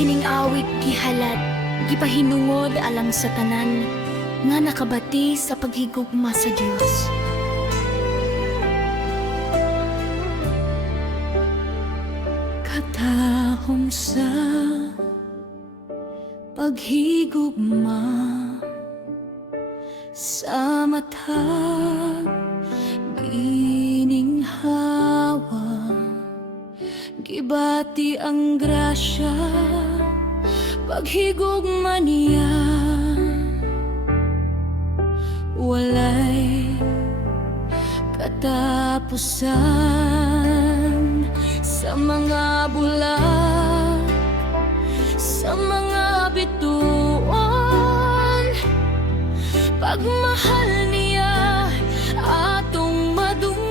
Kining awit gihalat, gipahinungod alang sa tanan nga nakabati sa paghigugma sa Dios. Katahom sa paghigugma sa matag gininghawa, gibati ang grasya paghigugma niya. Walay katapusan sa mga bulag, sa mga bituon, pagmahal niya atong madungog.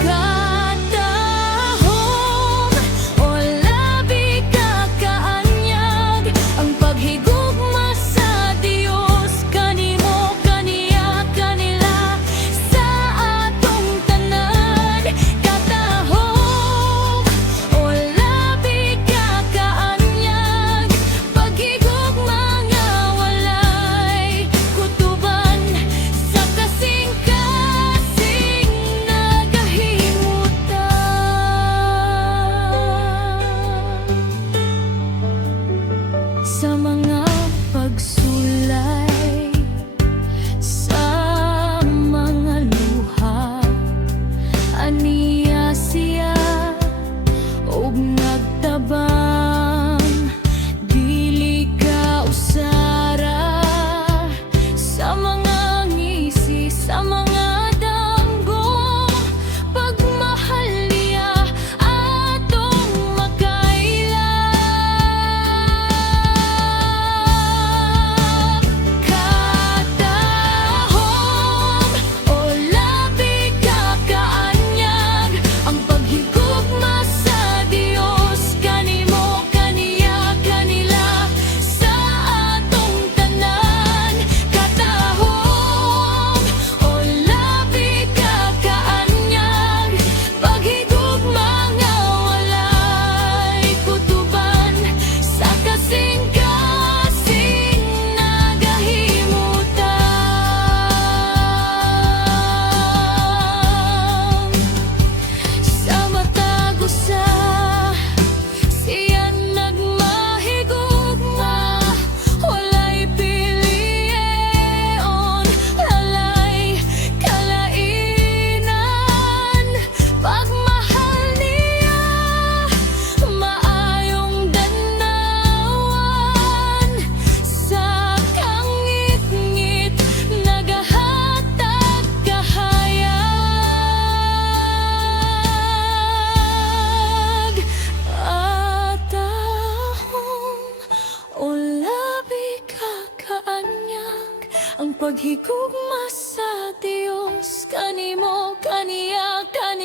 Katahom o labi ka kaanyag ang paghigugma sa Dios, kanimo kaniya kanila sa atong tanan. Katahom o labi ka kaanyag paghigugma nga walay kutuban sa kasing-kasing nagahimutan. Sa mga pagsulay sa mga luha, aniya siya og nagtabang, dili ka usara sa mga ngisi, sa mga danggo, pagmahal niya atong makaila. Katahom o labi ka kaanyag ang paghigugma sa Dios, kanimo kaniya kanila sa atong tanan. Katahom o labi ka kaanyag paghigugma nga walay kutuban sa kasing-kasing nagahimutan. Sa matag usa siya nagmahigugma, walay pilion, lalay kalainan, pagmahal niya maayong danawan, sa kangit-ngit nagahatag kahayag. Atahom o labi ka kaanyag ang paghigugma sa Dios, kanimo kaniya kanila